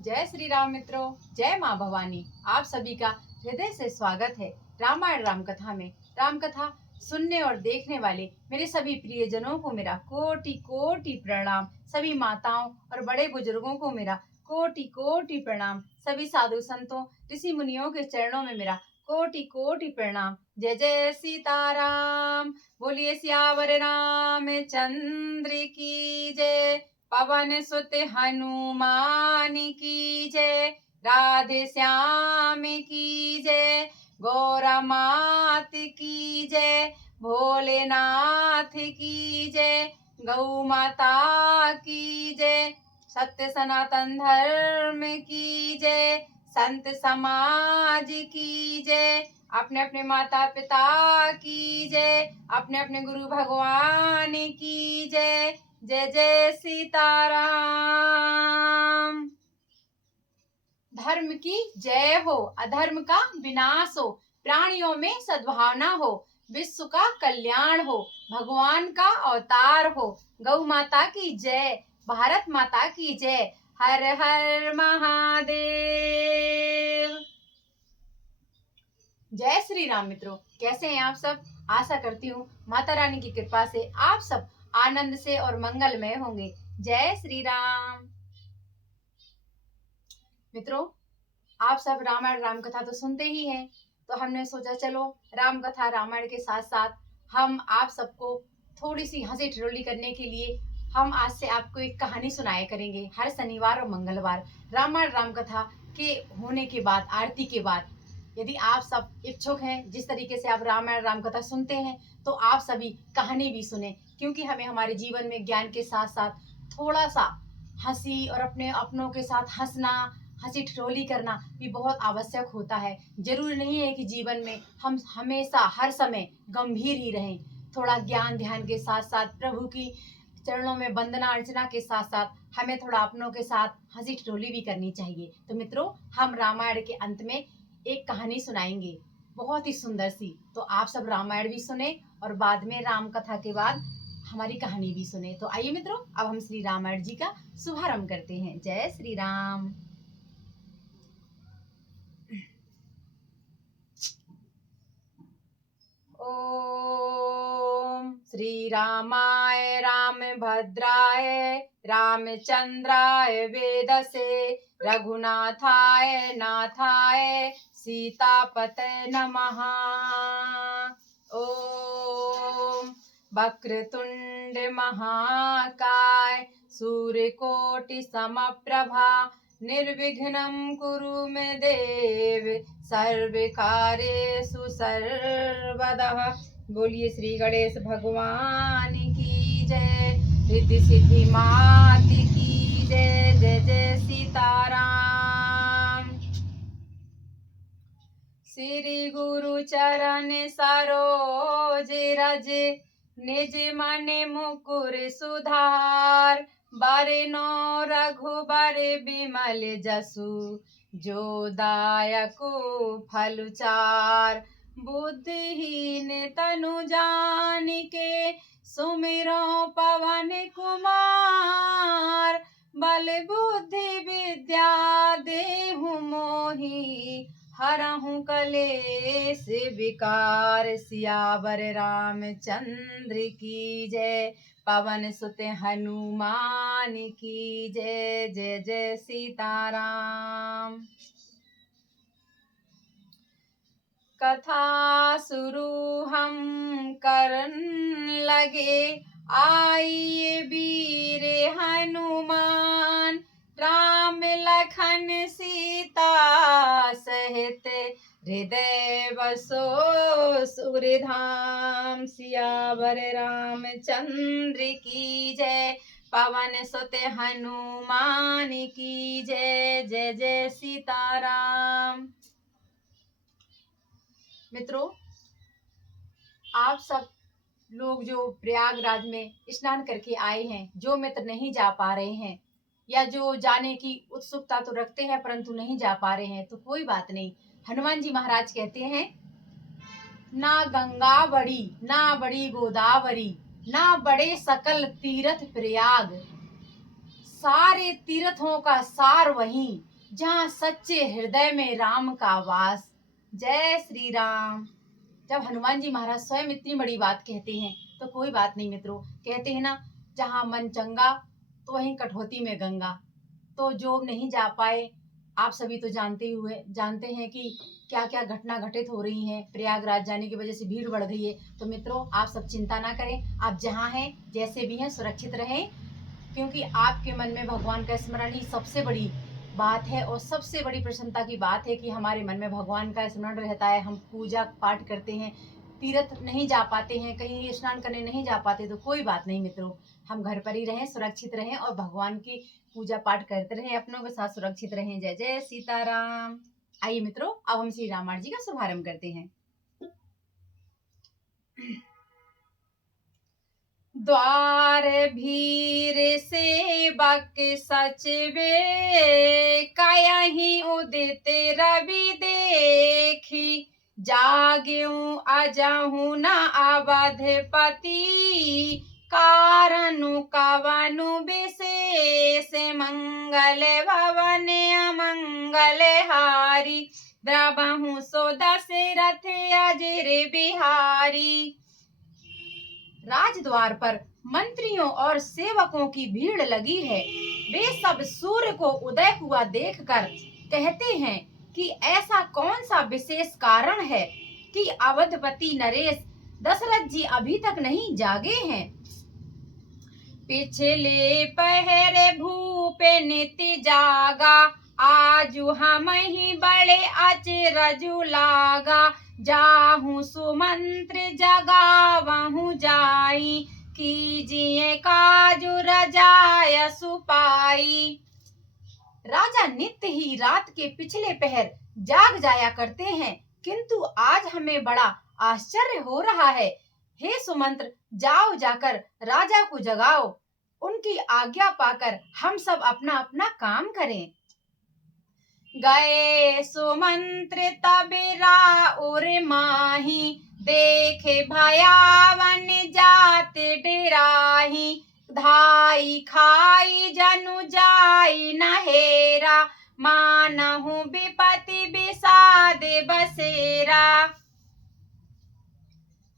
जय श्री राम मित्रों, जय माँ भवानी। आप सभी का हृदय से स्वागत है रामायण राम कथा में। राम कथा सुनने और देखने वाले मेरे सभी प्रियजनों को मेरा कोटि कोटि प्रणाम। सभी माताओं और बड़े बुजुर्गों को मेरा कोटि कोटि प्रणाम। सभी साधु संतों ऋषि मुनियों के चरणों में मेरा कोटि कोटि प्रणाम। जय जय सीताराम। बोलिए सियावर रामचंद्र की जय। पवन सुत हनुमान की जय। राधे श्याम की जय। गौरा मात की जय। भोलेनाथ की जय। गौ माता की जय। सत्य सनातन धर्म की जय। संत समाज की जय। अपने अपने माता पिता की जय। अपने अपने गुरु भगवान की जय। जय जय सीताराम। धर्म की जय हो, अधर्म का विनाश हो, प्राणियों में सद्भावना हो, विश्व का कल्याण हो, भगवान का अवतार हो। गौ माता की जय, भारत माता की जय। हर हर महादेव। जय श्री राम मित्रों, कैसे हैं आप सब। आशा करती हूँ माता रानी की कृपा से आप सब आनंद से और मंगलमय होंगे। जय श्री राम। मित्रों, आप सब रामायण राम कथा तो सुनते ही हैं, तो हमने सोचा चलो राम कथा रामायण के साथ साथ हम आप सबको थोड़ी सी हंसी ठिठोली करने के लिए हम आज से आपको एक कहानी सुनाया करेंगे हर शनिवार और मंगलवार रामायण राम कथा के होने के बाद, आरती के बाद। यदि आप सब इच्छुक हैं, जिस तरीके से आप रामायण राम कथा सुनते हैं, तो आप सभी कहानी भी सुने, क्योंकि हमें हमारे जीवन में ज्ञान के साथ साथ थोड़ा सा हंसी और अपने अपनों के साथ हंसना, हंसी ठिठोली करना भी बहुत आवश्यक होता है। जरूरी नहीं है कि जीवन में हम हमेशा हर समय गंभीर ही रहें। थोड़ा ज्ञान ध्यान के साथ साथ प्रभु की चरणों में वंदना अर्चना के साथ साथ हमें थोड़ा अपनों के साथ हंसी ठिठोली भी करनी चाहिए। तो मित्रों, हम रामायण के अंत में एक कहानी सुनाएंगे, बहुत ही सुंदर सी। तो आप सब रामायण भी सुने और बाद में राम कथा के बाद हमारी कहानी भी सुने। तो आइए मित्रों, अब हम श्री रामायण जी का शुभारंभ करते हैं। जय श्री राम। ओम श्री रामाय रामभद्राय रामचंद्राय वेदसे रघुनाथाय नाथाय सीतापते नमः। ओम वक्रतुंड महाकाय सूर्यकोटि समप्रभा निर्विघ्नं कुरु मे देव सर्वकार्येषु सर्वदा। बोलिए श्री गणेश भगवान की जय। रिद्धि सिद्धि मात की जय। जय जय सीताराम। श्री गुरु चरण सरोज रज निज मन मुकुर सुधार। बरनो रघुबर बिमल जसु जो दायकु फल चार। बुद्धिहीन तनु जानिके सुमिरो पवन कुमार। बल बुद्धि विद्या देहु मोहि हरहु कलेश विकार। सियावर रामचंद्र की जय। पवन सुत हनुमान की जय। जय जय सीताराम। कथा शुरू हम करन लगे, आइए वीर हनुमान। राम लखन सीता सहित हृदय बसो सुरधाम। सियावर रामचंद्र की जय। पवन सुत हनुमान की जय। जय जय सीताराम। मित्रों, आप सब लोग जो प्रयागराज में स्नान करके आए हैं, जो मित्र नहीं जा पा रहे हैं या जो जाने की उत्सुकता तो रखते हैं परंतु नहीं जा पा रहे हैं, तो कोई बात नहीं। हनुमान जी महाराज कहते हैं, ना गंगा बड़ी ना बड़ी गोदावरी, ना बड़े सकल तीर्थ प्रयाग। सारे तीर्थों का सार वहीं, जहाँ सच्चे हृदय में राम का वास। जय श्री राम। जब हनुमान जी महाराज स्वयं इतनी बड़ी बात कहते हैं तो कोई बात नहीं मित्रों। कहते हैं ना, जहाँ मन चंगा तो वहीं कठौती में गंगा। तो जो नहीं जा पाए, आप सभी तो जानते हैं कि क्या क्या घटना घटित हो रही हैं। प्रयागराज जाने की वजह से भीड़ बढ़ गई है। तो मित्रों, आप सब चिंता ना करें, आप जहाँ हैं जैसे भी हैं सुरक्षित रहें, क्योंकि आपके मन में भगवान का स्मरण ही सबसे बड़ी बात है और सबसे बड़ी प्रसन्नता की बात है कि हमारे मन में भगवान का स्मरण रहता है। हम पूजा पाठ करते हैं, तीर्थ नहीं जा पाते हैं, कहीं स्नान करने नहीं जा पाते, तो कोई बात नहीं मित्रों, हम घर पर ही रहें, सुरक्षित रहें और भगवान की पूजा पाठ करते रहें, अपनों के साथ सुरक्षित रहें। जय जय सीताराम। आइए मित्रों, अब हम श्री रामायण जी का शुभारंभ करते हैं। द्वार भीर सेवक सचवे, कयहि उदित रवि देखी, जाग्यू अजहु न अवधपति, कारनु कवनु विशेष, मंगल भवन अमंगल हारी, द्रवहु सो दशरथ अजिर बिहारी। राजद्वार पर मंत्रियों और सेवकों की भीड़ लगी है। वे सब सूर्य को उदय हुआ देखकर कहते हैं कि ऐसा कौन सा विशेष कारण है कि अवधपति नरेश दशरथ जी अभी तक नहीं जागे हैं। पिछले पहर भूपे नित्य जागा, आजु हम ही बड़े अचरजु लागा, जाहू सुमंत्र जगावहु जाई, कीजिए काजु रजाय सुपाई। राजा नित्य ही रात के पिछले पहर जाग जाया करते हैं, किंतु आज हमें बड़ा आश्चर्य हो रहा है। हे सुमंत्र, जाओ जाकर राजा को जगाओ, उनकी आज्ञा पाकर हम सब अपना अपना काम करें। गए सुमंत्र तब राउर माही, देखे भयावन जात डेराही, धाई खाई जनु जाई नहेरा, मानहु विपति विषाद बसेरा।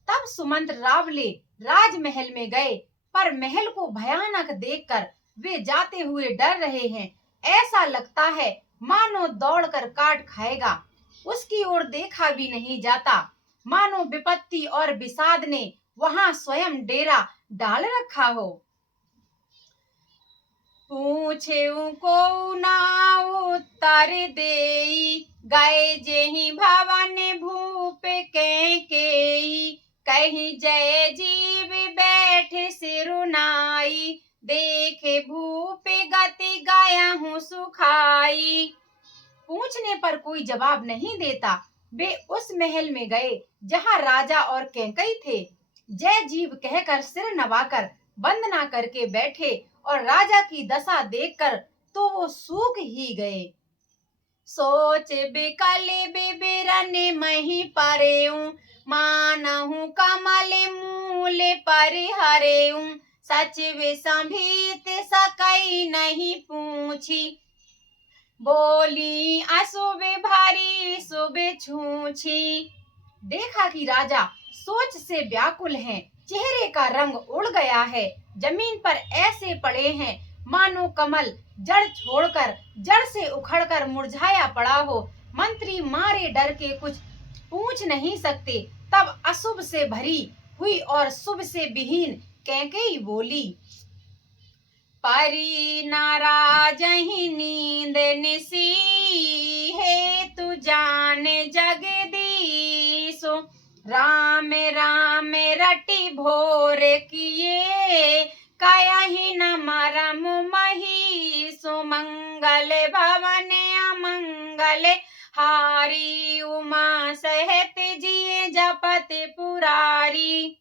तब सुमंत्र रावले राजमहल में गए, पर महल को भयानक देखकर वे जाते हुए डर रहे हैं। ऐसा लगता है मानो दौड़कर काट खाएगा। उसकी ओर देखा भी नहीं जाता, मानो विपत्ति और विषाद ने वहां स्वयं डेरा डाल रखा हो। पूछे को ना उत्तर देई, गए जेहि भवन भूप केई, कहीं जय जीव बैठे सिरुनाई, देखे भूप गति गया हूँ सुखाई। पूछने पर कोई जवाब नहीं देता। वे उस महल में गए जहाँ राजा और कैकई थे। जय जीव कहकर सिर नवाकर वंदना करके बैठे और राजा की दशा देखकर तो वो सूख ही गए। सोच बिकल बिबिरन मही परेऊं, मानहु कमल मूल परिहरेऊं, सचिव संभीत सकई नहीं पूछी, बोली अशुभ भारी शुभ छूछी। देखा कि राजा सोच से व्याकुल हैं, चेहरे का रंग उड़ गया है, जमीन पर ऐसे पड़े हैं मानो कमल जड़ छोड़कर जड़ से उखड़कर मुरझाया पड़ा हो। मंत्री मारे डर के कुछ पूछ नहीं सकते। तब अशुभ से भरी हुई और शुभ से विहीन कैकेयी बोली, परी नाराज ही नींद निसी, है तू जान जगदीशो, राम राम रटी भोर किए, कयहि न मरम महीसो, मंगल भवन अमंगल हारी, उमा सहित जिए जपत पुरारी।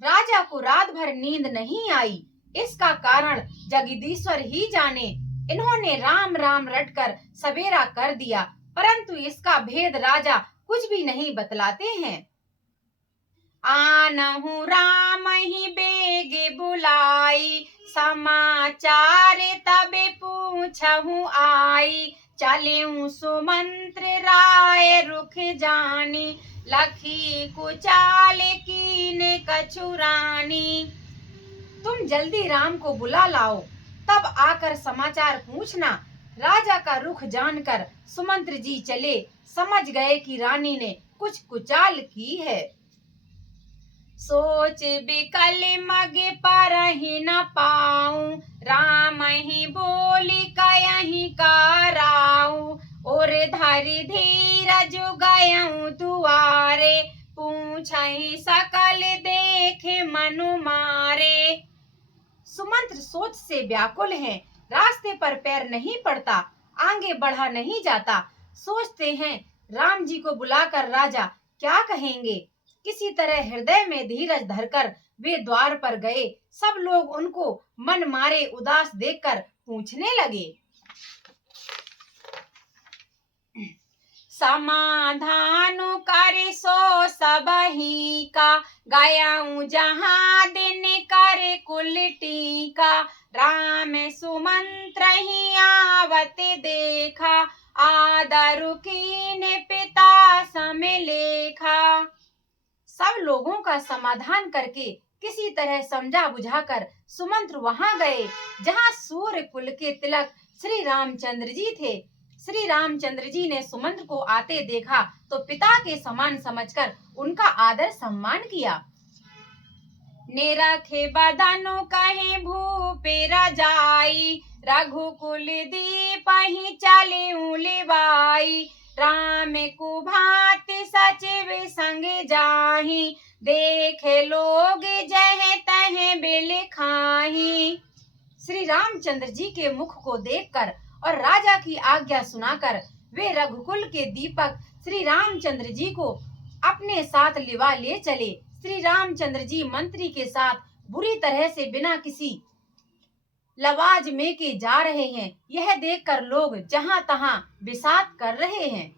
राजा को रात भर नींद नहीं आई, इसका कारण जगदीश्वर ही जाने। इन्होंने राम राम रटकर सवेरा कर दिया, परंतु इसका भेद राजा कुछ भी नहीं बतलाते हैं। आनहु राम ही बेग बुलाई, समाचार तबे पूछिए पूछहु आई, चलेऊ सुमंत्र राय रुख जानी, लखी कुचाल कीन कछु रानी। तुम जल्दी राम को बुला लाओ, तब आकर समाचार पूछना। राजा का रुख जानकर सुमंत्र जी चले, समझ गए कि रानी ने कुछ कुचाल की है। सोच बिकल मगे परहि न पाऊं, राम ही बोली कयहि कराऊं। और धरि धीरज गयऊं दुआरे, पूछहि सकल देखे मनु मारे। सुमंत्र सोच से व्याकुल हैं, रास्ते पर पैर नहीं पड़ता, आगे बढ़ा नहीं जाता। सोचते हैं राम जी को बुलाकर राजा क्या कहेंगे। किसी तरह हृदय में धीरज धरकर वे द्वार पर गए। सब लोग उनको मन मारे उदास देखकर पूछने लगे, समाधान करे सो सबही का, गयाऊं जहाँ दिन करे कुल टीका। राम सुमंत्र ही आवत देखा, आदरु कीन पिता सम लेखा। सब लोगों का समाधान करके किसी तरह समझा बुझाकर सुमंत्र वहां गए जहां सूर्य कुल के तिलक श्री रामचंद्र जी थे। श्री रामचंद्र जी ने सुमंत्र को आते देखा तो पिता के समान समझकर उनका आदर सम्मान किया। निरखे बदनु कहे भूपे रजाई, रघुकुल दीपहि चले लेवाई। राम को भांति सचिव संग जाहि, देखे लोग जह तह बिल खाही। श्री रामचंद्र जी के मुख को देखकर और राजा की आज्ञा सुनाकर वे रघुकुल के दीपक श्री रामचंद्र जी को अपने साथ लिवा ले चले। श्री रामचंद्र जी मंत्री के साथ बुरी तरह से बिना किसी लवाज में के जा रहे हैं। यह देखकर लोग जहां तहां विषाद कर रहे हैं।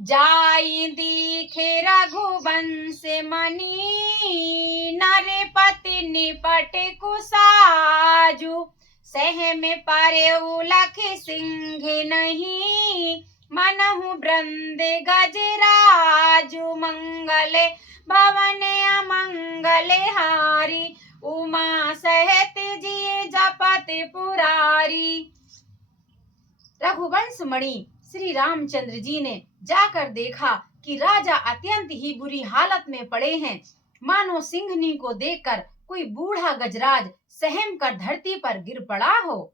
जाई दिखे रघुवंश मणि, नरपति निपट कुसाजु। सह में पारे उलख सिंह नहीं, मनहु वृंद गजराजु। मंगल भवन अमंगल हारी, उमा सहित जी जपत पुरारी। रघुवंश मणि श्री रामचंद्र जी ने जाकर देखा कि राजा अत्यंत ही बुरी हालत में पड़े हैं, मानो सिंहनी को देखकर कोई बूढ़ा गजराज सहम कर धरती पर गिर पड़ा हो।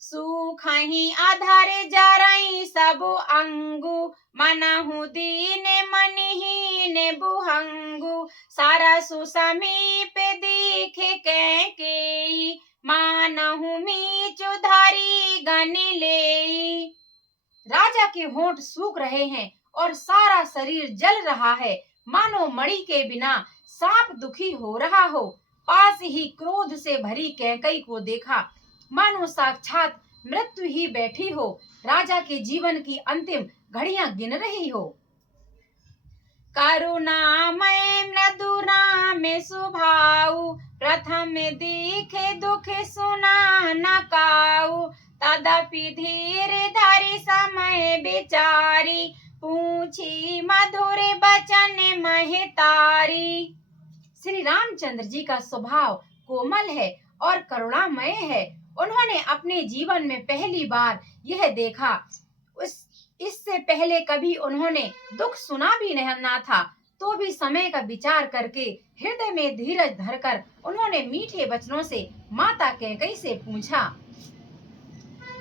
सूखहि अधर जरई सब अंगु, मनहु दीन मनहीन बुहंगु। सरसु समीप दीखे कैकेयी, मानहु मीचु धरी गन लेई। राजा के होंठ सूख रहे हैं और सारा शरीर जल रहा है, मानो मणि के बिना सांप दुखी हो रहा हो। पास ही क्रोध से भरी कैकेयी को देखा, मानो साक्षात मृत्यु ही बैठी हो, राजा के जीवन की अंतिम घड़ियां गिन रही हो। करुणामय मृदु राम सुभाऊ, प्रथम देखे दुख सुना न काऊ। तदपि धीर धरि समय विचारी, पूछी मधुर बचन महतारी। श्री रामचंद्र जी का स्वभाव कोमल है और करुणामय है। उन्होंने अपने जीवन में पहली बार यह देखा। इससे पहले कभी उन्होंने दुख सुना भी नहीं ना था, तो भी समय का विचार करके हृदय में धीरज धरकर उन्होंने मीठे वचनों से माता कैकेयी से पूछा,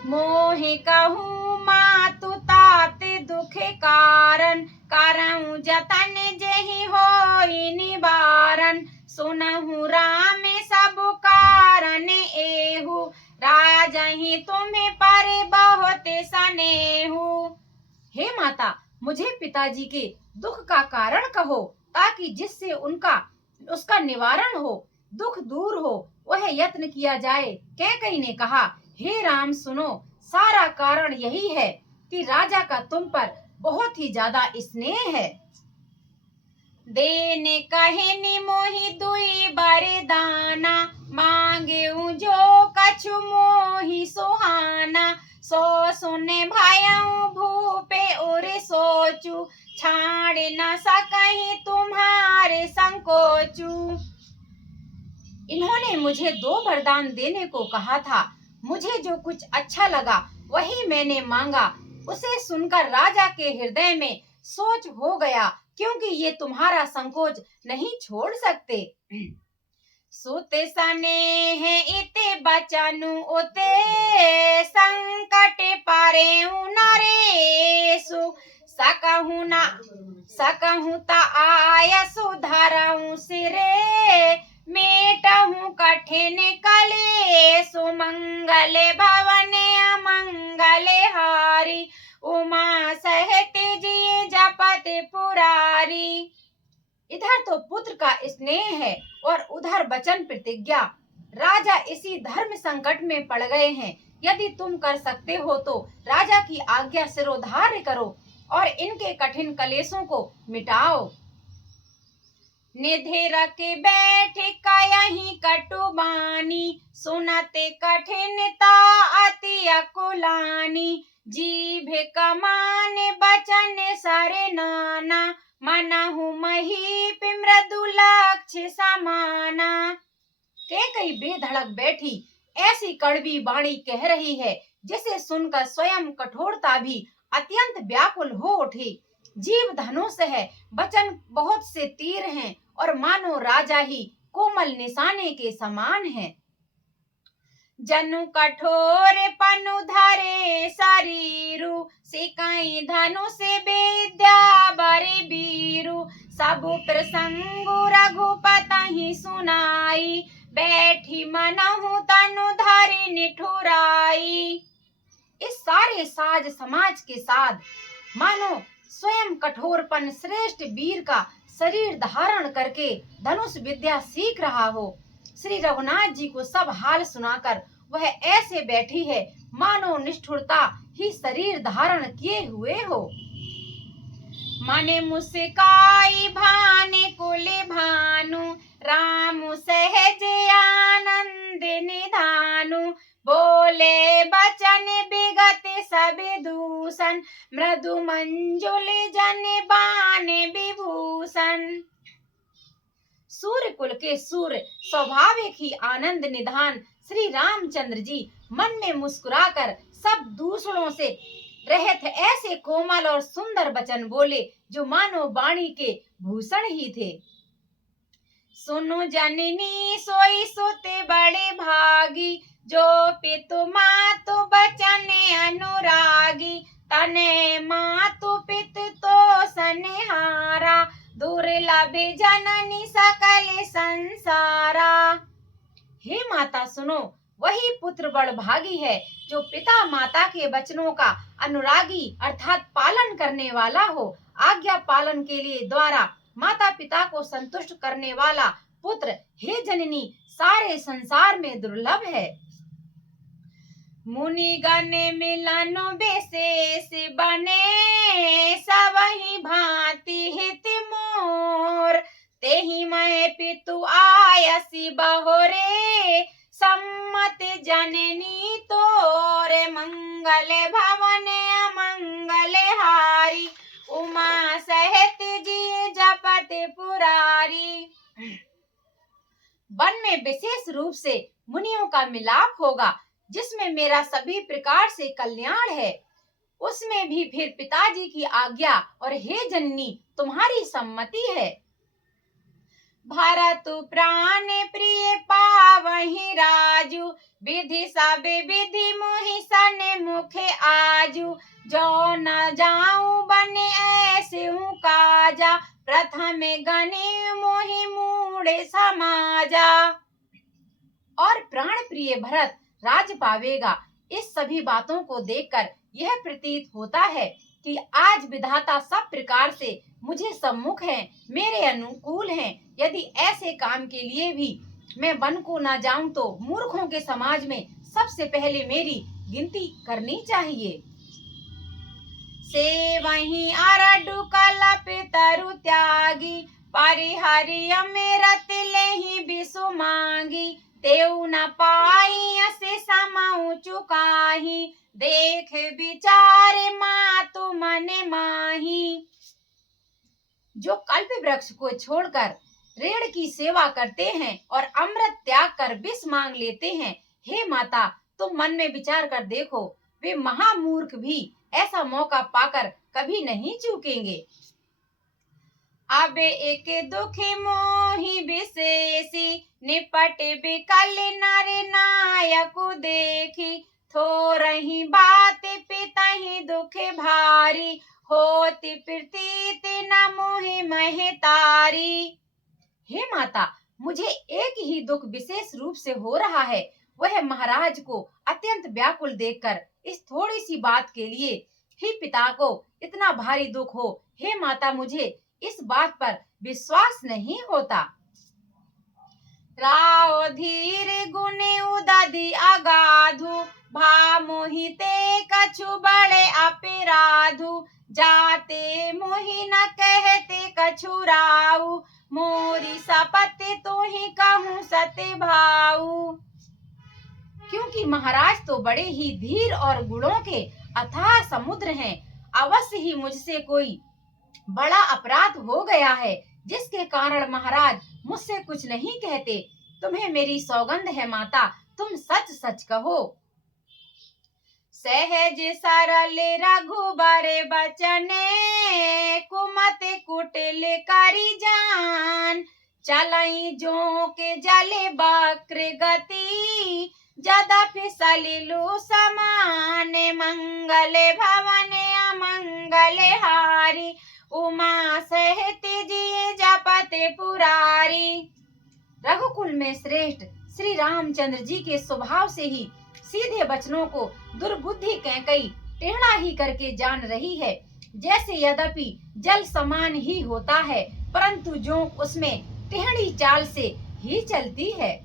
मोहि कहूँ मातु तात दुख कारण, करऊं जतन जेहि होई निवारण। सुनहु राम सब कारण एहु, राजहि तुम्हें पर बहुत स्नेहु। हे माता, मुझे पिताजी के दुख का कारण कहो, ताकि जिससे उसका निवारण हो, दुख दूर हो, वह यत्न किया जाए। कैकेयी ने कहा, हे राम सुनो, सारा कारण यही है कि राजा का तुम पर बहुत ही ज्यादा स्नेह है। देने कहे मोहि दुई बरदाना, मांगे जो कछु मोहि सुहाना। सो सुने भाइयों भूपे और सोचू, छाड़ न सकहीं तुम्हारे संकोचू। इन्होंने मुझे 2 वरदान देने को कहा था। मुझे जो कुछ अच्छा लगा वही मैंने मांगा। उसे सुनकर राजा के हृदय में सोच हो गया, क्योंकि ये तुम्हारा संकोच नहीं छोड़ सकते। सुते सने हैं इते बचनु उते, संकट पारे नरेसु। सकहु ता आय सुधरऊ सिरे, मेटहु कठिन कलेसु। मंगल भवन अमंगल हारी, उमा सहित जी जपत पुरारी। इधर तो पुत्र का स्नेह है और उधर वचन प्रतिज्ञा। राजा इसी धर्म संकट में पड़ गए हैं। यदि तुम कर सकते हो तो राजा की आज्ञा सिरोधार्य करो और इनके कठिन कलेशों को मिटाओ। निधि रख बैठ कयहीं कटुबानी, सुनते कठिनता अति अकुलानी। जीभ कमान बचन सरे नाना, मनहु महीप मृदु लक्ष्य समाना। कैकेयी बेधड़क बैठी ऐसी कड़वी वाणी कह रही है, जिसे सुनकर स्वयं कठोरता भी अत्यंत व्याकुल हो उठी। जीव धनुष है, वचन बहुत से तीर हैं और मानो राजा ही कोमल निशाने के समान है। जनु कठोर पनु धरे शरीरु, सिकई धनुष विद्या बरे बीरु। सबु प्रसंगु रघुपति सुनाई, बैठी मनहु तनु धरि निठुराई। इस सारे साज समाज के साथ मानो स्वयं कठोरपन श्रेष्ठ वीर का शरीर धारण करके धनुष विद्या सीख रहा हो। श्री रघुनाथ जी को सब हाल सुनाकर वह ऐसे बैठी है मानो निष्ठुरता ही शरीर धारण किए हुए हो। मने मुस्काई भाने कुले भानु, राम सहज आनंद निधानु। बोले बचन विगत सब दूषण, मृदु मंजुल जन बान विभूषण। सूर्य कुल के सूर्य स्वाभाविक ही आनंद निधान श्री रामचंद्र जी मन में मुस्कुराकर सब दूसरों से रहित ऐसे कोमल और सुंदर वचन बोले, जो मानो वाणी के भूषण ही थे। सुनो जननी सोई सुते बड़े भागी, जो पितु मातु बचन अनुरागी। तने मातु पितु तो सनिहारा, दुर्लभ जननी सकल संसारा। हे माता सुनो, वही पुत्र बड़ भागी है जो पिता माता के वचनों का अनुरागी अर्थात पालन करने वाला हो। आज्ञा पालन के लिए द्वारा माता पिता को संतुष्ट करने वाला पुत्र हे जननी सारे संसार में दुर्लभ है। मुनि गण मिलन विशेष बने, सबहि भांति हित मोर। तेहि मैं पितु आयसी बहोरे, सम्मत जननी तोरे। मंगल भवन अमंगल हारी, उमा सहित जी जपत पुरारी। वन में विशेष रूप से मुनियों का मिलाप होगा, जिसमें मेरा सभी प्रकार से कल्याण है। उसमें भी फिर पिताजी की आज्ञा और हे जननी तुम्हारी सम्मति है। भरत प्राण प्रिय पावहि राजू, विधि सब विधि मोहि सन मुख आजू। जो न जाऊं बने ऐसे हूँ काजा, प्रथम गणे मोहि मूढ़ समाजा। और प्राण प्रिय भरत राज पावेगा। इस सभी बातों को देखकर यह प्रतीत होता है कि आज विधाता सब प्रकार से मुझे सम्मुख हैं, मेरे अनुकूल हैं। यदि ऐसे काम के लिए भी मैं वन को ना जाऊं तो मूर्खों के समाज में सबसे पहले मेरी गिनती करनी चाहिए। से वहीं अरडु कलप तरु त्यागी, परिहरि अमृत लेहि बिसु मांगी। तेऊ न पाई असे समाऊ चुकाही, देख बिचारे मातु मन माही। जो कल्प वृक्ष को छोड़कर ऋण की सेवा करते हैं और अमृत त्याग कर विष मांग लेते हैं, हे माता तुम मन में विचार कर देखो, वे महामूर्ख भी ऐसा मौका पाकर कभी नहीं चूकेंगे। अब एक दुखी मोहि विशेषी, निपट बिकल नर नायक देखी, थोरही बात पितहि दुख भारी, होति प्रतीत न मोहि महतारी। हे माता मुझे एक ही दुख विशेष रूप से हो रहा है, वह महाराज को अत्यंत व्याकुल देखकर इस थोड़ी सी बात के लिए ही पिता को इतना भारी दुख हो। हे माता मुझे इस बात पर विश्वास नहीं होता। राव धीर गुण उदधि अगाधु, भा मोहिते कछु बड़े अपराधु, जाते मोहि न कहते कछु राऊ, मोरी शपथ तो ही कहूँ सत्य भाऊ। क्योंकि महाराज तो बड़े ही धीर और गुणों के अथाह समुद्र हैं, अवश्य ही मुझसे कोई बड़ा अपराध हो गया है, जिसके कारण महाराज मुझसे कुछ नहीं कहते। तुम्हें मेरी सौगंध है माता, तुम सच सच कहो। सहज सरल रघुबर बचने, कुमत कुटिल करी जान, चलई जो के जले बक्र गति, जदपि सलिलु समान, मंगल भवन अमंगल हारी, उमा सहित जिय जपत पुरारी। रघुकुल में श्रेष्ठ श्री रामचंद्र जी के स्वभाव से ही सीधे वचनों को दुर्बुद्धि कैकई टेढ़ा ही करके जान रही है। जैसे यद्यपि जल समान ही होता है, परंतु जो उसमें टेढ़ी चाल से ही चलती है।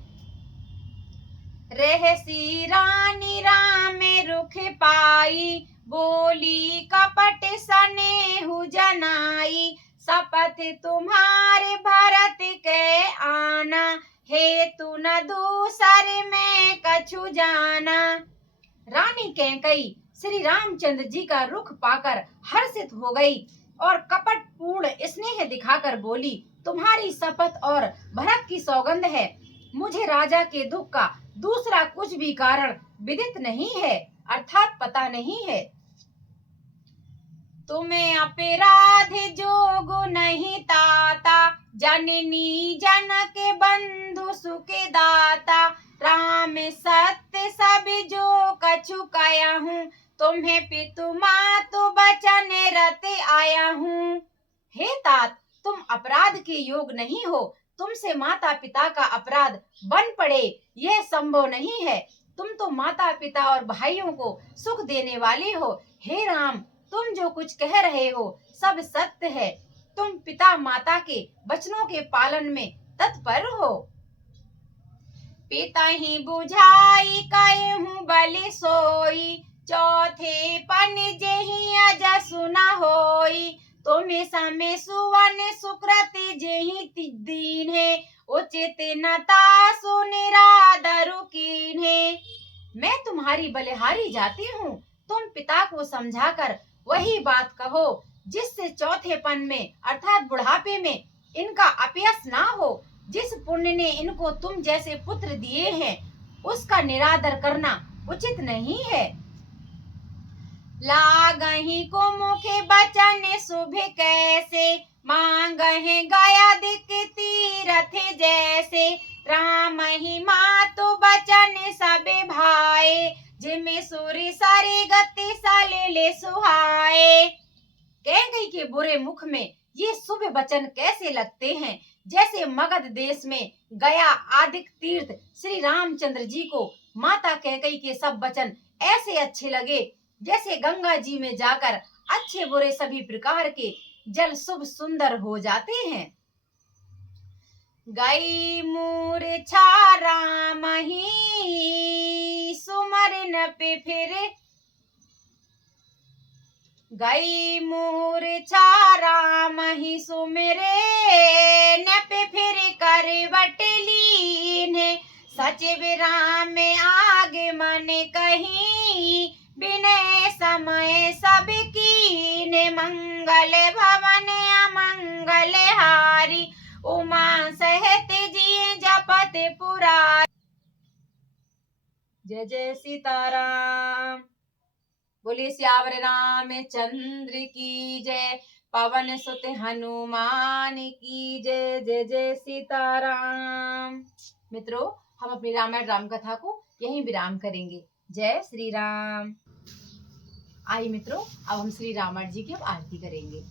रहसी रानी राम रुख पाई, बोली कपट सनेहु जनाई, शपथ तुम्हारे भरत के आना, हेतु न दूसरे में कछु जाना। रानी कैकेयी श्री रामचंद्र जी का रुख पाकर हर्षित हो गई और कपट पूर्ण स्नेह दिखाकर बोली, तुम्हारी शपथ और भरत की सौगंध है, मुझे राजा के दुख का दूसरा कुछ भी कारण विदित नहीं है, अर्थात पता नहीं है। तुम्हें अपराध जोग नहीं ताता, जननी जनक बंधु सुख दाता, राम सत्य सब जो कछु कया हूँ, तुम्हें पितु मातु बचन रत आया हूँ। हे तात तुम अपराध के योग नहीं हो, तुमसे माता पिता का अपराध बन पड़े यह संभव नहीं है। तुम तो माता पिता और भाइयों को सुख देने वाले हो। हे राम तुम जो कुछ कह रहे हो सब सत्य है, तुम पिता माता के वचनों के पालन में तत्पर हो। पिता ही बुझाई कहूँ बलि सोई, चौथे पन जेहि अज सुना होई, तुम्हें समय सुवन सुकृति जेहि दीन है, उचित नता सुनिरादरु कीन है। मैं तुम्हारी बलिहारी जाती हूँ, तुम पिता को समझाकर वही बात कहो जिससे चौथेपन में अर्थात बुढ़ापे में इनका अपयश ना हो। जिस पुण्य ने इनको तुम जैसे पुत्र दिए हैं उसका निरादर करना उचित नहीं है। लागहि को मुखे बचन शुभ कैसे, मांगहि गया दिक तीरथ जैसे, राम ही मातु बचन सब भाए, जिमे सूरी सारी गति सलिले सुहाए। कैकेयी के बुरे मुख में ये शुभ वचन कैसे लगते हैं, जैसे मगध देश में गया आदिक तीर्थ श्री रामचंद्र जी को माता कैकेयी के सब वचन ऐसे अच्छे लगे जैसे गंगा जी में जाकर अच्छे बुरे सभी प्रकार के जल शुभ सुंदर हो जाते हैं। गई मूर्छा राम ही सुमरन पे फिर, गई मूर्छा राम ही सुमिरे न पे फिर करवट लीन, सच विराम में आगे मन कहीं, विनय समय सब कीने, मंगल भवन अमंगल हारी, उमा सहित जिए जपत पुरारी। जय जय सीताराम। बोलिए सियावर रामचंद्र की जय, पवन सुत हनुमान की जय। जय जय सीताराम। मित्रों, हम अपनी रामायण राम कथा को यहीं विराम करेंगे। जय श्री राम। आइए मित्रों, अब हम श्री रामायण जी की अब आरती करेंगे।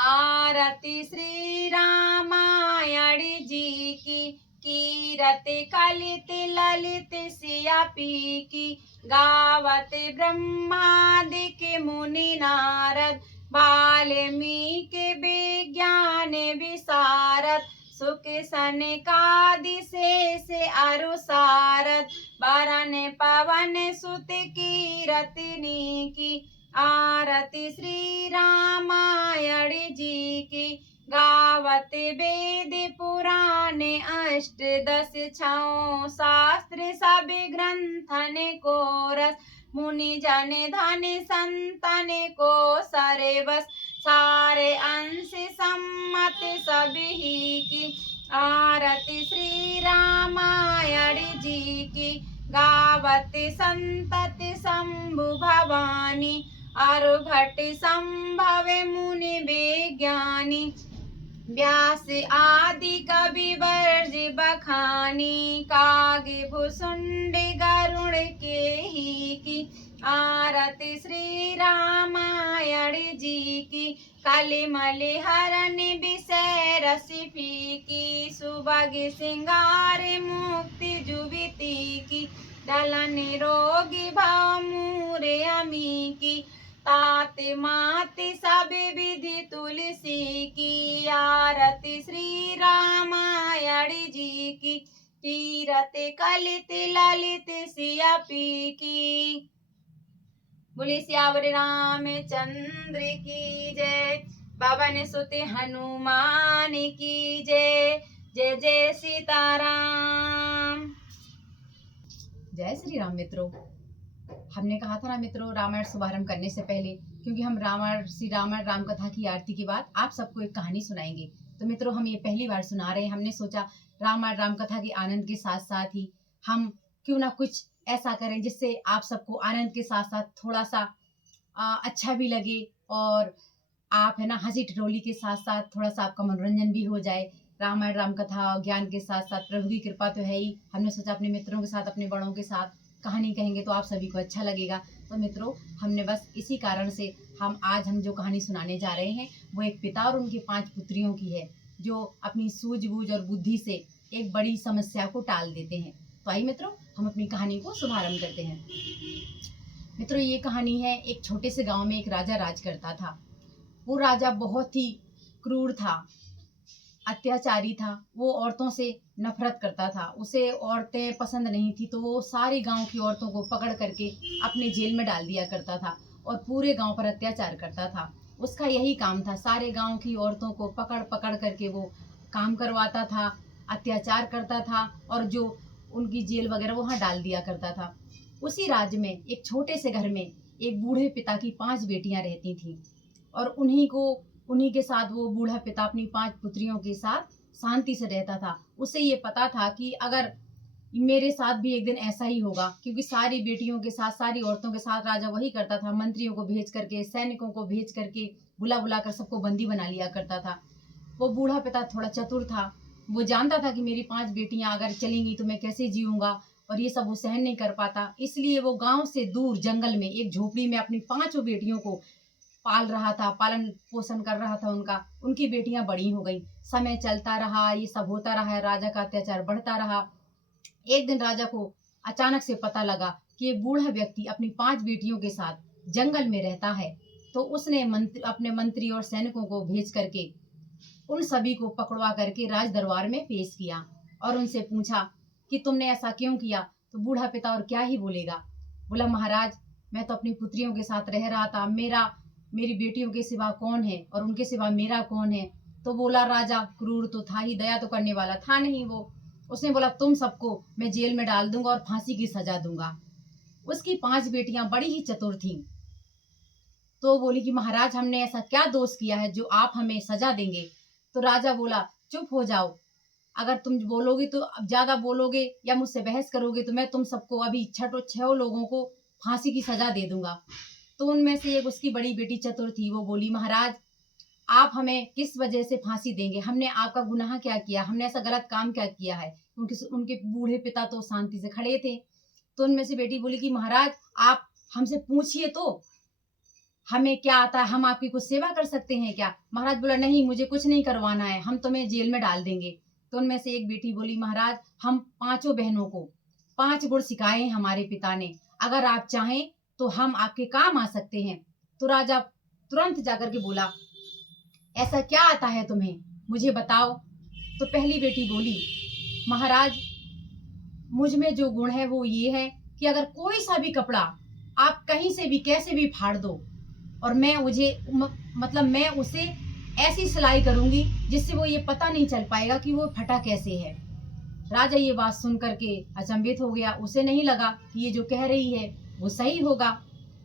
आरती श्री रामायण जी की, कीरत कलित ललित सिया पी की, गावत ब्रह्मादिक मुनि नारद, वाल्मीकि विज्ञान विशारद, सुख सनकादि शेष अरु सारद, वरन पवन सुत कीरतनी की। आरती श्री रामायण जी की, गावत वेद पुराण अष्टदश छौ शास्त्र सब ग्रंथन को रस, मुनि जन धन संतन को सरवस, सारे अंश सम्मत सभी की। आरती श्री रामायण जी की, गावत संतत शंभु भवानी, अरुघट संभव मुनि विज्ञानी, व्यास आदि कवि वर्ज बखानी, कागे भुसुंड गरुड़ के ही की। आरती श्री रामायण जी की, कलिमल हरण विषय रसि फीकी, सुभग सिंगार मुक्ति जुबिती की, दलन रोगी भव मूरे अमी की, तात माति सब विधि तुलसी की। आरती श्री रामायण जी की, कीरत कलित ललित सिया पी की। बोलिए सियावर रामचंद्र की जय, पवन सुत हनुमान की जय। जय जय सीताराम। जय श्री राम। मित्रों, हमने कहा था ना मित्रों, रामायण शुभारंभ करने से पहले, क्योंकि हम श्री रामायण राम कथा की आरती के बाद आप सबको एक कहानी सुनाएंगे। तो मित्रों, हम ये पहली बार सुना रहे हैं। हमने सोचा रामायण राम कथा के आनंद के साथ साथ ही हम क्यों ना कुछ ऐसा करें जिससे आप सबको आनंद के साथ साथ थोड़ा सा अच्छा भी लगे, और आप है ना हंसी ठिठोली के साथ साथ थोड़ा सा आपका मनोरंजन भी हो जाए। रामायण राम कथा ज्ञान के साथ साथ प्रभु की कृपा तो है ही। हमने सोचा अपने मित्रों के साथ, अपने बड़ों के साथ कहानी कहेंगे तो आप सभी को अच्छा लगेगा। तो मित्रों, हमने बस इसी कारण से हम जो कहानी सुनाने जा रहे हैं वो एक पिता और उनकी 5 पुत्रियों की है, जो अपनी सूझबूझ और बुद्धि से एक बड़ी समस्या को टाल देते हैं। तो आइए मित्रों, हम अपनी कहानी को शुभारंभ करते हैं। मित्रों, ये कहानी है, एक छोटे से गांव में एक राजा राज करता था। वो राजा बहुत ही क्रूर था, अत्याचारी था। वो औरतों से नफरत करता था, उसे औरतें पसंद नहीं थी, तो वो सारी गांव की औरतों को पकड़ करके अपने जेल में डाल दिया करता था और पूरे गांव पर अत्याचार करता था। उसका यही काम था, सारे गांव की औरतों को पकड़ पकड़ करके वो काम करवाता था, अत्याचार करता था, और जो उनकी जेल वगैरह वहाँ डाल दिया करता था। उसी राज्य में एक छोटे से घर में एक बूढ़े पिता की 5 बेटियां रहती थीं, और उन्हीं के साथ वो बूढ़ा पिता अपनी 5 पुत्रियों के साथ शांति से रहता था। उसे ये पता था कि अगर मेरे साथ भी एक दिन ऐसा ही होगा, क्योंकि सारी बेटियों के साथ, सारी औरतों के साथ राजा वही करता था। मंत्रियों को भेज करके, सैनिकों को भेज करके, बुला बुला कर सबको बंदी बना लिया करता था। वो बूढ़ा पिता थोड़ा चतुर था। वो जानता था कि मेरी 5 बेटियां अगर चलेंगी तो मैं कैसे जीऊंगा, और ये सब वो सहन नहीं कर पाता। इसलिए वो गांव से दूर जंगल में एक झोपड़ी में अपनी 5 बेटियों को पाल रहा था, पालन पोषण कर रहा था उनका। उनकी बेटियां बड़ी हो गई, समय चलता रहा, ये सब होता रहा, राजा का अत्याचार बढ़ता रहा। एक दिन राजा को अचानक से पता लगा कि ये बूढ़ा व्यक्ति अपनी 5 बेटियों के साथ जंगल में रहता है। तो उसने अपने मंत्री और सैनिकों को भेज करके उन सभी को पकड़वा करके राज दरबार में पेश किया, और उनसे पूछा कि तुमने ऐसा क्यों किया। तो बूढ़ा पिता और क्या ही बोलेगा, बोला, महाराज, मैं तो अपनी पुत्रियों के साथ रह रहा था, मेरी बेटियों के सिवा कौन है और उनके सिवा मेरा कौन है। तो बोला राजा क्रूर तो था ही, दया तो करने वाला था नहीं वो। उसने बोला तुम सबको मैं जेल में डाल दूंगा और फांसी की सजा दूंगा। उसकी 5 बेटियां बड़ी ही चतुर थीं, तो बोली कि महाराज हमने ऐसा क्या दोष किया है जो आप हमें सजा देंगे। तो राजा बोला चुप हो जाओ, अगर तुम बोलोगे तो अब ज्यादा बोलोगे या मुझसे बहस करोगे तो मैं तुम सबको अभी 6 लोगों को फांसी की सजा दे दूंगा। तो उनमें से एक उसकी बड़ी बेटी चतुर थी, वो बोली महाराज आप हमें किस वजह से फांसी देंगे, हमने आपका गुनाह क्या किया, हमने ऐसा गलत काम क्या किया है। उनके बूढ़े पिता तो शांति से खड़े थे। तो उनमें से बेटी बोली कि महाराज आप हमसे पूछिए तो हमें क्या आता है, हम आपकी कुछ सेवा कर सकते हैं क्या। महाराज बोला नहीं मुझे कुछ नहीं करवाना है, हम तुम्हें जेल में डाल देंगे। तो उनमें से एक बेटी बोली महाराज हम 5 बहनों को 5 गुण सिखाए हैं हमारे पिता ने, अगर आप चाहें तो हम आपके काम आ सकते हैं। तो राजा तुरंत जाकर के बोला ऐसा क्या आता है तुम्हें, मुझे बताओ। तो पहली बेटी बोली महाराज मुझ में जो गुण है वो ये है कि अगर कोई सा भी कपड़ा आप कहीं से भी कैसे भी फाड़ दो और मैं मैं उसे ऐसी सिलाई करूंगी जिससे वो ये पता नहीं चल पाएगा कि वो फटा कैसे है। राजा ये बात सुन करके अचंभित हो गया, उसे नहीं लगा कि ये जो कह रही है वो सही होगा,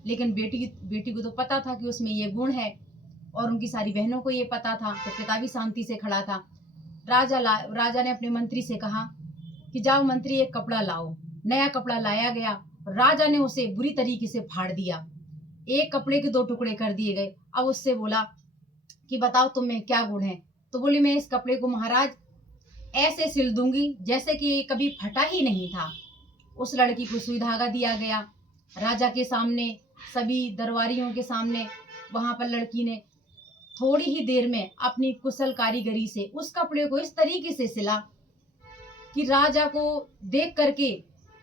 लेकिन बेटी को तो पता था कि उसमें ये गुण है और उनकी सारी बहनों को ये पता था। तो पिता भी शांति से खड़ा था। राजा ने अपने मंत्री से कहा कि जाओ मंत्री एक कपड़ा लाओ। नया कपड़ा लाया गया, राजा ने उसे बुरी तरीके से फाड़ दिया, एक कपड़े के 2 टुकड़े कर दिए गए। अब उससे बोला कि बताओ तुम में क्या गुण है। तो बोली मैं इस कपड़े को महाराज ऐसे सिल दूंगी जैसे कि कभी फटा ही नहीं था। उस लड़की को सुई धागा दिया गया। राजा के सामने सभी दरबारियों के सामने वहां पर लड़की ने थोड़ी ही देर में अपनी कुशल कारीगरी से उस कपड़े को इस तरीके से सिला कि राजा को देख करके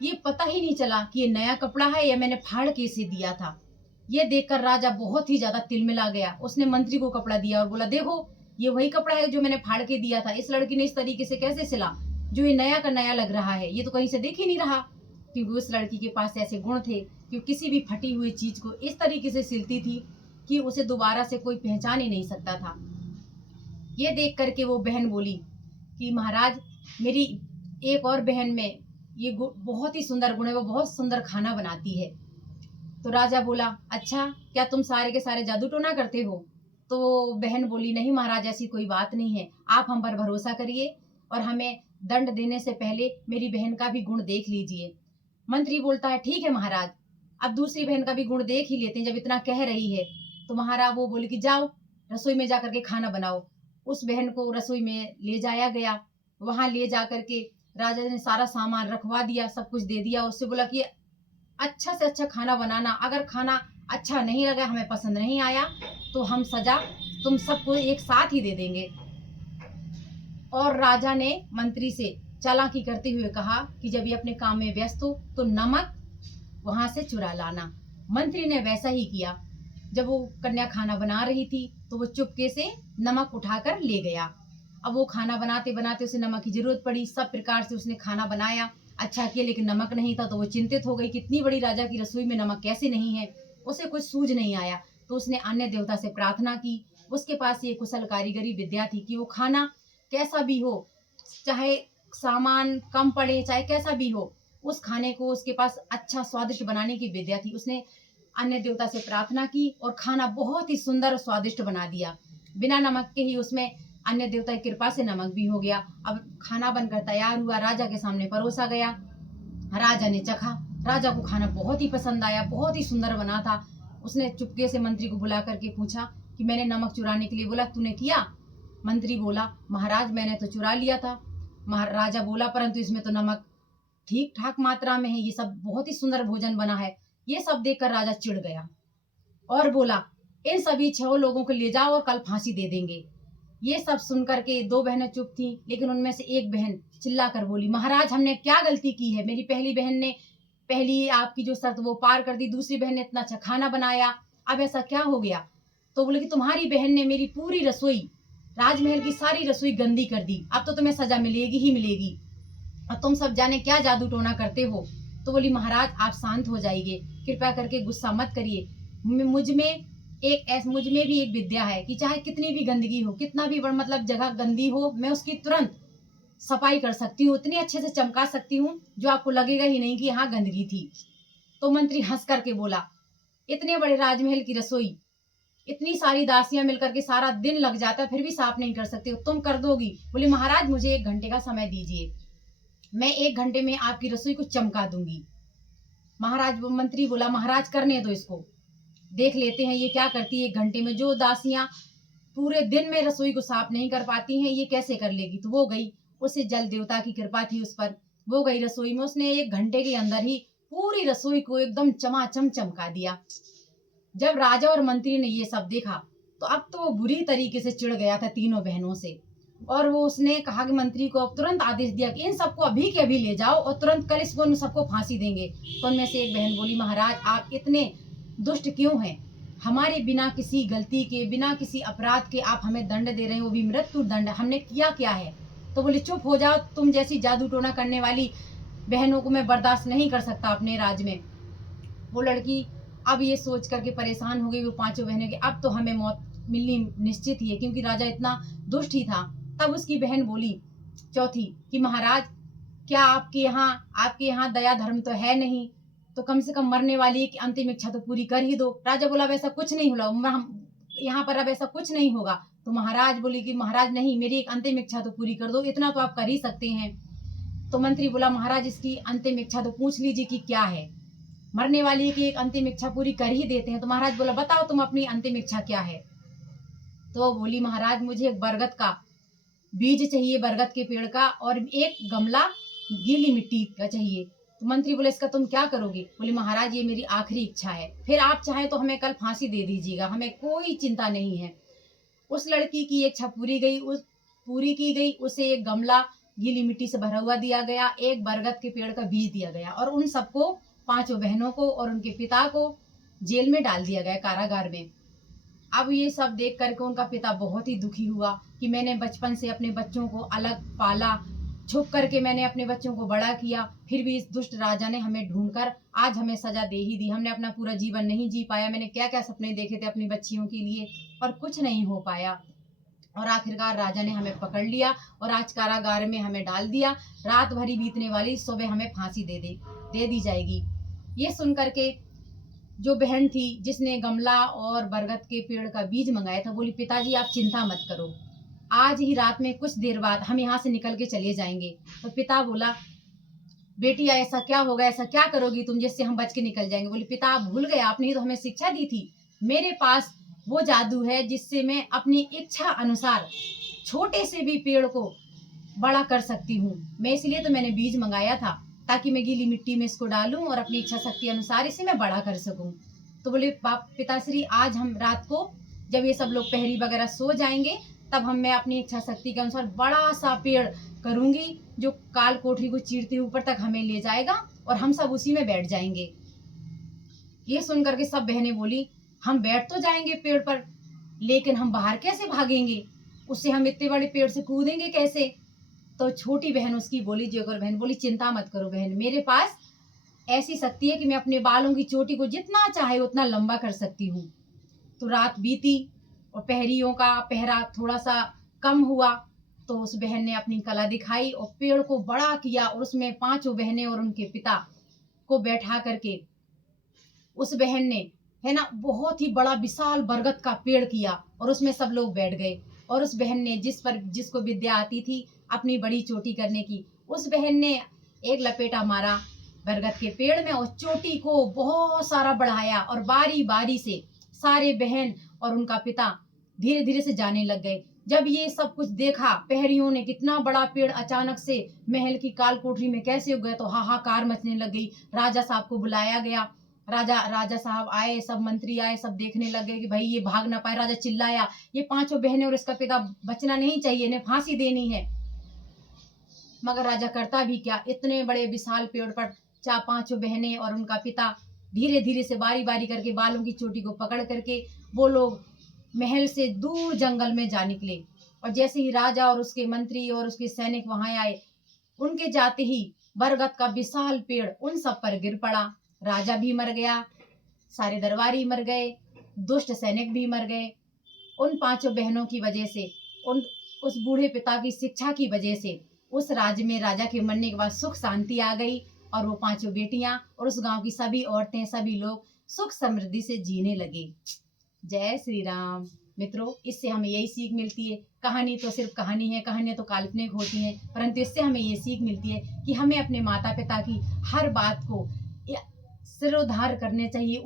ये पता ही नहीं चला कि ये नया कपड़ा है या मैंने फाड़ के इसे दिया था। ये देखकर राजा बहुत ही ज्यादा तिलमिला गया। उसने मंत्री को कपड़ा दिया और बोला देखो ये वही कपड़ा है जो मैंने फाड़ के दिया था, इस लड़की ने इस तरीके से कैसे सिला जो ये नया का नया लग रहा है, ये तो कहीं से दिख ही नहीं रहा। क्योंकि उस लड़की के पास ऐसे गुण थे कि किसी भी फटी हुई चीज को इस तरीके से सिलती थी कि उसे दोबारा से कोई पहचान ही नहीं सकता था। ये देख करके वो बहन बोली कि महाराज मेरी एक और बहन में ये बहुत ही सुंदर गुण है, वो बहुत सुंदर खाना बनाती है। तो राजा बोला अच्छा क्या तुम सारे के सारे जादू टोना करते हो। तो बहन बोली नहीं महाराज ऐसी कोई बात नहीं है, आप हम पर भरोसा करिए और हमें दंड देने से पहले मेरी बहन का भी गुण देख लीजिए। मंत्री बोलता है ठीक है महाराज, अब दूसरी बहन का भी गुण देख ही लेते हैं जब इतना कह रही है। तो महाराज वो बोले कि जाओ रसोई में जाकर के खाना बनाओ। उस बहन को रसोई में ले जाया गया। वहां ले जाकर के राजा ने सारा सामान रखवा दिया, सब कुछ दे दिया। उससे बोला कि अच्छा से अच्छा खाना बनाना, अगर खाना अच्छा नहीं लगा हमें पसंद नहीं आया तो हम सजा तुम सबको एक साथ ही दे देंगे। और राजा ने मंत्री से चालाकी करते हुए कहा कि जब ये अपने काम में व्यस्त हो तो नमक वहां से चुरा लाना। मंत्री ने वैसा ही किया। जब वो कन्या खाना बना रही थी तो वो चुपके से नमक उठाकर ले गया। अब वो खाना बनाते बनाते उसे नमक की जरूरत पड़ी, सब प्रकार से उसने खाना बनाया, अच्छा किया, लेकिन नमक नहीं था। तो वो चिंतित हो गई, कितनी बड़ी राजा की रसोई में नमक कैसे नहीं है, उसे कुछ सूझ नहीं आया। तो उसने अन्य देवता से प्रार्थना की। उसके पास ये कुशल कारीगरी विद्या थी कि वो खाना कैसा भी हो, चाहे सामान कम पड़े चाहे कैसा भी हो, उस खाने को उसके पास अच्छा स्वादिष्ट बनाने की विद्या थी। उसने अन्य देवता से प्रार्थना की और खाना बहुत ही सुंदर और स्वादिष्ट बना दिया। बिना नमक के ही उसमें अन्य देवता की कृपा से नमक भी हो गया। अब खाना बनकर तैयार हुआ, राजा के सामने परोसा गया। राजा ने चखा, राजा को खाना बहुत ही पसंद आया, बहुत ही सुंदर बना था। उसने चुपके से मंत्री को बुला करके पूछा कि मैंने नमक चुराने के लिए बोला, तूने किया? मंत्री बोला महाराज मैंने तो चुरा लिया था। राजा बोला परंतु इसमें तो नमक ठीक ठाक मात्रा में है, ये सब बहुत ही सुंदर भोजन बना है। ये सब देखकर राजा चिढ़ गया और बोला इन सभी 6 लोगों को ले जाओ और कल फांसी दे देंगे। ये सब सुनकर के 2 बहनें चुप थी, लेकिन उनमें से एक बहन चिल्लाकर बोली महाराज हमने क्या गलती की है, मेरी पहली बहन ने पहली आपकी जो शर्त वो पार कर दी, दूसरी बहन ने इतना अच्छा खाना बनाया, अब ऐसा क्या हो गया। तो बोले कि तुम्हारी बहन ने मेरी पूरी रसोई, राजमहल की सारी रसोई गंदी कर दी, अब तो तुम्हें सजा मिलेगी ही मिलेगी और तुम सब जाने क्या जादू टोना करते हो। तो बोली महाराज आप शांत हो जाइए, कृपया करके गुस्सा मत करिए, मुझ में एक ऐस मुझ में भी एक विद्या है कि चाहे कितनी भी गंदगी हो, कितना भी मतलब जगह गंदी हो, मैं उसकी तुरंत सफाई कर सकती हूँ, उतनी अच्छे से चमका सकती हूँ जो आपको लगेगा ही नहीं कि यहाँ गंदगी थी। तो मंत्री हंस करके बोला, इतने बड़े राजमहल की रसोई, इतनी सारी दासियां मिलकर के सारा दिन लग जाता है, फिर भी साफ नहीं कर सकती, तुम कर दोगी? बोली महाराज मुझे 1 घंटे का समय दीजिए, मैं 1 घंटे में आपकी रसोई को चमका दूंगी। मंत्री बोला महाराज करने दो इसको, देख लेते हैं ये क्या करती है 1 घंटे में। जो दासियां पूरे दिन में रसोई को साफ नहीं कर पाती हैं, ये कैसे कर लेगी? तो वो गई, उसे जल देवता की कृपा थी उस पर, वो गई रसोई में, उसने 1 घंटे के अंदर ही पूरी रसोई को एकदम चमाचम चमका दिया। जब राजा और मंत्री ने ये सब देखा तो अब तो वो बुरी तरीके से चिढ़ गया था तीनों बहनों से, और वो उसने कहा कि मंत्री को अब तुरंत आदेश दिया कि इन सबको अभी के अभी ले जाओ और तुरंत कल इसको इन सबको फांसी देंगे। तो उनमें से एक बहन बोली महाराज आप इतने दुष्ट क्यों हैं? हमारे बिना किसी गलती के, बिना किसी अपराध के आप हमें दंड दे रहे हैं, वो भी मृत्यु दंड, हमने किया क्या है? तो बोले चुप हो जाओ, तुम जैसी जादू टोना करने वाली बहनों को मैं बर्दाश्त नहीं कर सकता अपने राज में। वो लड़की अब ये सोच करके परेशान हो गई, वो पांचों बहनें कि अब तो हमें मौत मिलनी निश्चित ही है, क्योंकि राजा इतना दुष्ट ही था। तब उसकी बहन बोली चौथी कि महाराज क्या आपके यहाँ दया धर्म तो है नहीं, तो कम से कम मरने वाली की अंतिम इच्छा तो पूरी कर ही दो। राजा बोला अब ऐसा कुछ नहीं होला, हम यहाँ पर अब ऐसा कुछ नहीं होगा। तो महाराज बोली कि महाराज नहीं, मेरी एक अंतिम इच्छा तो पूरी कर दो, इतना तो आप कर ही सकते हैं। तो मंत्री बोला महाराज इसकी अंतिम इच्छा तो पूछ लीजिए कि क्या है, मरने वाली की एक अंतिम इच्छा पूरी कर ही देते हैं। तो महाराज बोला बताओ तुम अपनी अंतिम इच्छा क्या है? तो बोली महाराज मुझे एक बरगद का बीज चाहिए, बरगद के पेड़ का, और एक गमला गीली मिट्टी का चाहिए। तो मंत्री बोले इसका तुम क्या करोगे? बोले महाराज ये मेरी आखिरी इच्छा है, फिर आप चाहे तो हमें कल फांसी दे दीजिएगा, हमें कोई चिंता नहीं है। उस लड़की की इच्छा पूरी की गई, उसे एक गमला गीली मिट्टी से भरा हुआ दिया गया, एक बरगद के पेड़ का बीज दिया गया, और उन सबको, पांचों बहनों को और उनके पिता को जेल में डाल दिया गया, कारागार में। अब ये सब देख करके उनका पिता बहुत ही दुखी हुआ कि मैंने बचपन से अपने बच्चों को अलग पाला, छुप करके मैंने अपने बच्चों को बड़ा किया, फिर भी इस दुष्ट राजा ने हमें ढूंढकर आज हमें सजा दे ही दी। हमने अपना पूरा जीवन नहीं जी पाया, मैंने क्या क्या सपने देखे थे अपनी बच्चियों के लिए, और कुछ नहीं हो पाया, और आखिरकार राजा ने हमें पकड़ लिया और आज कारागार में हमें डाल दिया। रात भरी बीतने वाली, सुबह हमें फांसी दे दी जाएगी। ये सुन करके जो बहन थी जिसने गमला और बरगद के पेड़ का बीज मंगाया था, बोली पिताजी आप चिंता मत करो, आज ही रात में कुछ देर बाद हम यहाँ से निकल के चले जाएंगे। तो पिता बोला बेटी ऐसा क्या होगा, ऐसा क्या करोगी तुम जिससे हम बच के निकल जाएंगे? बोली पिता आप भूल गए, आपने ही तो हमें शिक्षा दी थी, मेरे पास वो जादू है जिससे मैं अपनी इच्छा अनुसार छोटे से भी पेड़ को बड़ा कर सकती हूँ। मैं इसलिए तो मैंने बीज मंगाया था ताकि मैं गीली मिट्टी में इसको डालूं और अपनी इच्छा शक्ति अनुसार इसे मैं बड़ा कर सकूं। तो बोले पिताश्री आज हम रात को जब ये सब लोग पहरी वगैरह सो जाएंगे तब मैं अपनी इच्छा शक्ति के अनुसार बड़ा सा पेड़ करूंगी जो काल कोठरी को चीरते ऊपर तक हमें ले जाएगा और हम सब उसी में बैठ जाएंगे। ये सुन करके सब बहनें बोली हम बैठ तो जाएंगे पेड़ पर, लेकिन हम बाहर कैसे भागेंगे, उससे हम इतने बड़े पेड़ से कूदेंगे कैसे? तो छोटी बहन उसकी बोली, जोकर बहन बोली चिंता मत करो बहन, मेरे पास ऐसी शक्ति है कि मैं अपने बालों की चोटी को जितना चाहे उतना लंबा कर सकती हूँ। तो रात बीती और पहरियों का पहरा थोड़ा सा कम हुआ, तो उस बहन ने अपनी कला दिखाई और पेड़ को बड़ा किया और उसमें पांचों बहनें और उनके पिता को बैठा करके उस बहन ने, है ना, बहुत ही बड़ा विशाल बरगद का पेड़ किया और उसमें सब लोग बैठ गए। और उस बहन ने जिसको विद्या आती थी अपनी बड़ी चोटी करने की, उस बहन ने एक लपेटा मारा बरगद के पेड़ में और चोटी को बहुत सारा बढ़ाया और बारी बारी से सारे बहन और उनका पिता धीरे धीरे से जाने लग गए। जब ये सब कुछ देखा पहरियों ने, कितना बड़ा पेड़ अचानक से महल की काल कोठरी में कैसे उग गए, तो हाहाकार मचने लग गई। राजा साहब को बुलाया गया, राजा साहब आए, सब मंत्री आए, सब देखने लग गए कि भाई ये भाग ना पाए। राजा चिल्लाया ये पांचों बहनें और इसका पिता बचना नहीं चाहिए, इन्हें फांसी देनी है। मगर राजा करता भी क्या, इतने बड़े विशाल पेड़ पर चार पांचों बहनें और उनका पिता धीरे धीरे से बारी बारी करके बालों की चोटी को पकड़ करके वो लोग महल से दूर जंगल में जा निकले। और जैसे ही राजा और उसके मंत्री और उसके सैनिक वहां आए, उनके जाते ही बरगद का विशाल पेड़ उन सब पर गिर पड़ा। राजा भी मर गया, सारे दरबारी मर गए, दुष्ट सैनिक भी मर गए। उन 5 बहनों की वजह से, उस बूढ़े पिता की शिक्षा की वजह से उस राज्य में राजा के मरने के बाद सुख शांति आ गई और वो 5 बेटियां और उस गांव की सभी औरतें, सभी लोग सुख समृद्धि से जीने लगे। जय श्री राम। मित्रों, इससे हमें यही सीख मिलती है। कहानी तो सिर्फ कहानी है, कहानियां तो काल्पनिक होती हैं, परंतु इससे हमें ये सीख मिलती है कि हमें अपने माता पिता की हर बात को सिरोधार करने चाहिए।